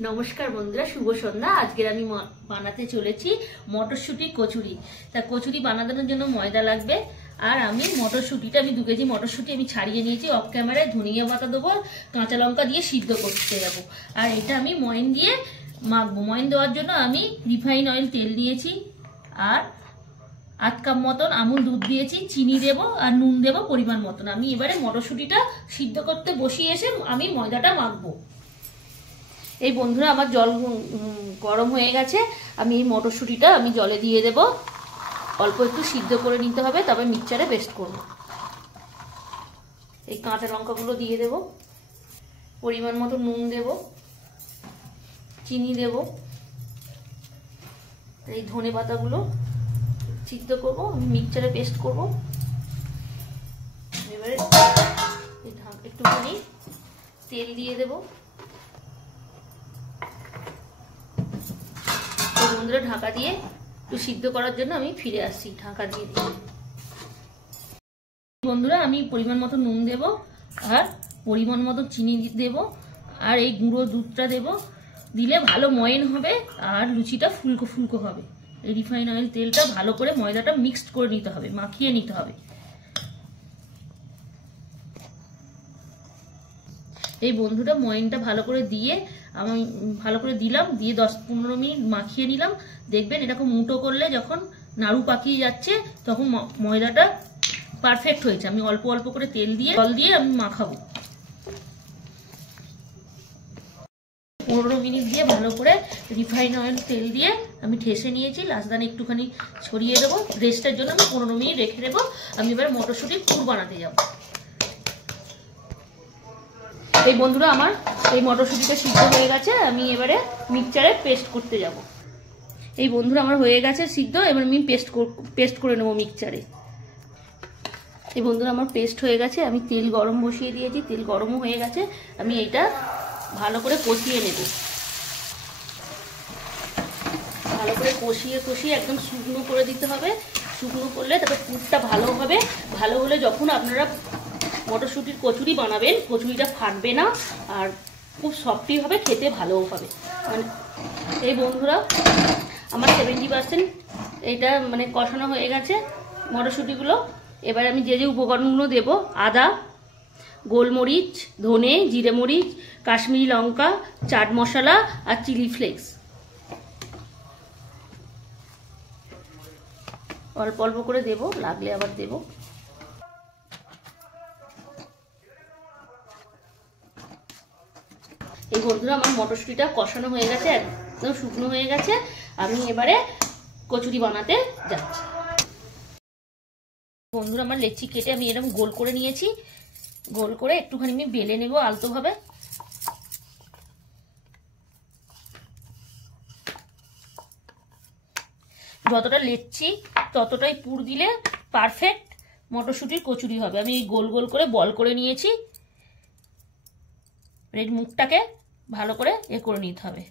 নমস্কার বন্ধুরা, শুভ সন্ধ্যা। আজকের আমি বানাতে চলেছি মটরশুঁটি কচুরি। তা কচুরি বানানোর জন্য ময়দা লাগবে। আর আমি মটরশুঁটিটা 2 কেজি মটরশুঁটি আমি ছাড়িয়ে নিয়েছি। অফ ক্যামেরায় ধনিয়া পাতা দেবো, কাঁচা লঙ্কা দিয়ে সিদ্ধ করতে যাবো। আর এটা আমি ময়ন দিয়ে মাখবো। ময়ন দেওয়ার জন্য আমি রিফাইন অয়েল তেল দিয়েছি, আর 8 কাপ মতন আমুল দুধ দিয়েছি, চিনি দেব আর নুন দেব পরিমাণ মতন। আমি এবারে মটরশুঁটিটা সিদ্ধ করতে বসিয়ে এসে আমি ময়দাটা মাখবো। এই বন্ধুরা, আমার জল গরম হয়ে গেছে। আমি এই মটরশুঁটিটা আমি জলে দিয়ে দেব। অল্প একটু সিদ্ধ করে নিতে হবে, তবে মিক্সচারে পেস্ট করব। এই কাঁচা লঙ্কাগুলো দিয়ে দেব, পরিমাণ মতো নুন দেব, চিনি দেব, এই ধনে পাতাগুলো সিদ্ধ করব, আমি মিক্সচারে পেস্ট করব। এবারে একটুখানি তেল দিয়ে দেব। বন্ধুরা, ঢাকা দিয়ে একটু সিদ্ধ করার জন্য আমি ফিরে আসছি। ঢাকা দিয়ে দিই। বন্ধুরা, আমি পরিমাণ মতো নুন দেব, আর পরিমাণ মতো চিনি দেব, আর এই গুঁড়ো দুধটা দেব। দিলে ভালো ময়ন হবে আর লুচিটা ফুলকো ফুলকো হবে। এই রিফাইন অয়েল তেলটা ভালো করে ময়দাটা মিক্সড করে নিতে হবে, মাখিয়ে নিতে হবে। এই বন্ধুরা, ময়নটা ভালো করে দিয়ে আমি ভালো করে দিলাম, দিয়ে 10-15 মিনিট মাখিয়ে নিলাম। দেখবেন এরকম মুটো করলে যখন নাড়ু পাকিয়ে যাচ্ছে তখন ময়দাটা পারফেক্ট হয়েছে। আমি অল্প অল্প করে তেল দিয়ে জল দিয়ে আমি মাখাবো। 15 মিনিট দিয়ে ভালো করে রিফাইন অয়েল তেল দিয়ে আমি ঠেসে নিয়েছি। লাস্টদানে একটুখানি ছড়িয়ে দেবো। রেস্টের জন্য আমি 15 মিনিট রেখে দেবো। আমি এবার মটরশুঁটির পুর বানাতে যাব। এই বন্ধুরা, আমার এই মটরশুঁটিটা সিদ্ধ হয়ে গেছে। আমি এবারে মিক্সচারে পেস্ট করতে যাব। এই বন্ধুরা, আমার হয়ে গেছে সিদ্ধ। এবার আমি পেস্ট করে নেবো মিক্সচারে। এই বন্ধুরা, আমার পেস্ট হয়ে গেছে। আমি তেল গরম বসিয়ে দিয়েছি, তেল গরমও হয়ে গেছে। আমি এইটা ভালো করে কষিয়ে নেব। ভালো করে কষিয়ে একদম শুকনো করে দিতে হবে। শুকনো করলে তারপর পুরটা ভালো হবে। ভালো হলে যখন আপনারা মটরশুঁটির কচুরি বানাবেন, কচুরিটা ফাটবে না আর খুব সফটই হবে, খেতে ভালোও হবে। মানে এই বন্ধুরা, আমার 70% এটা কষানো হয়ে গেছে মটরশুঁটিগুলো। এবার আমি যে উপকরণগুলো দেব: আদা, গোলমরিচ, ধনে, জিরে মরিচ, কাশ্মীরি লঙ্কা, চাট মশলা আর চিলি ফ্লেক্স। অল্প অল্প করে দেব, লাগলে আবার দেব। এই বন্ধুরা, আমার মটরশুঁটিটা কষানো হয়ে গেছে, একদম শুকনো হয়ে গেছে। আমি এবারে কচুরি বানাতে যাচ্ছি। বন্ধুরা, আমার লেচি কেটে আমি এরকম গোল করে নিয়েছি। গোল করে একটুখানি আমি বেলে নেব আলতোভাবে। যতটা লেচি ততটাই পুর দিলে পারফেক্ট মটরশুঁটির কচুরি হবে। আমি গোল গোল করে বল করে নিয়েছি। এর মুখটাকে ভালো করে করে নিতে হবে।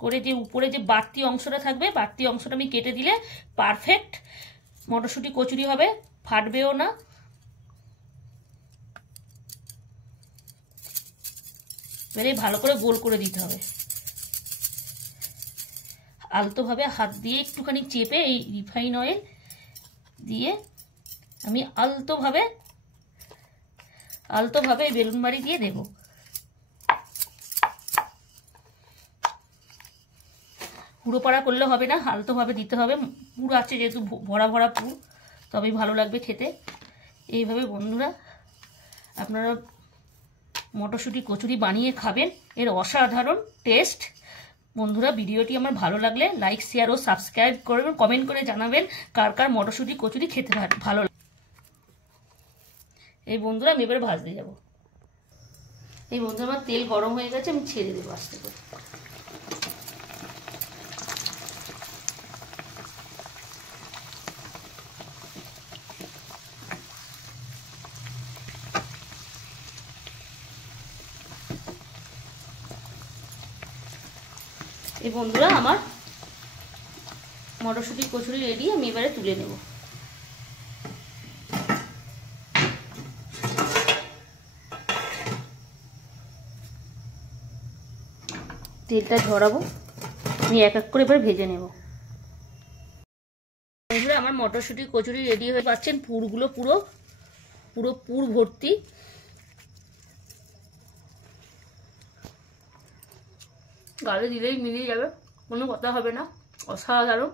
করে যে উপরে যে বাড়তি অংশটা থাকবে, বাড়তি অংশটা আমি কেটে দিলে পারফেক্ট মটরশুঁটি কচুরি হবে, ফাটবেও না। এবারে ভালো করে গোল করে দিতে হবে। আলতোভাবে হাত দিয়ে একটুখানি চেপে এই রিফাইন অয়েল দিয়ে আমি আলতোভাবে বেলুন বাড়ি দিয়ে দেব। পুরো পাড়া করলে হবে না, আলতোভাবে দিতে হবে। পুর আছে যেহেতু, ভরা ভরা পুর, তবেই ভালো লাগবে খেতে। এইভাবে বন্ধুরা, আপনারা মটরশুঁটি কচুরি বানিয়ে খাবেন, এর অসাধারণ টেস্ট। বন্ধুরা, ভিডিওটি আমার ভালো লাগলে লাইক, শেয়ার ও সাবস্ক্রাইব করবেন। কমেন্ট করে জানাবেন কার কার মটরশুঁটি কচুরি খেতে ভালো লাগে। এই বন্ধুরা, আমি এবারে ভাজতে যাব। এই বন্ধুরা, আমার তেল গরম হয়ে গেছে, আমি ছেড়ে দেবো আস্তে করে। এই বন্ধুরা, আমার মটরশুঁটির কচুরি রেডি। আমি এবারে তুলে নেব। তেলটা ঝরাবো, আমি এক এক করে এবার ভেজে নেব। বন্ধুরা আমার মটরশুঁটি কচুরি রেডি হয়ে পাচ্ছেন, পুরগুলো পুরো পুরো পুর ভর্তি। গালে দিলেই মিলিয়ে যাবে, কোনো কথা হবে না, অসাধারণ।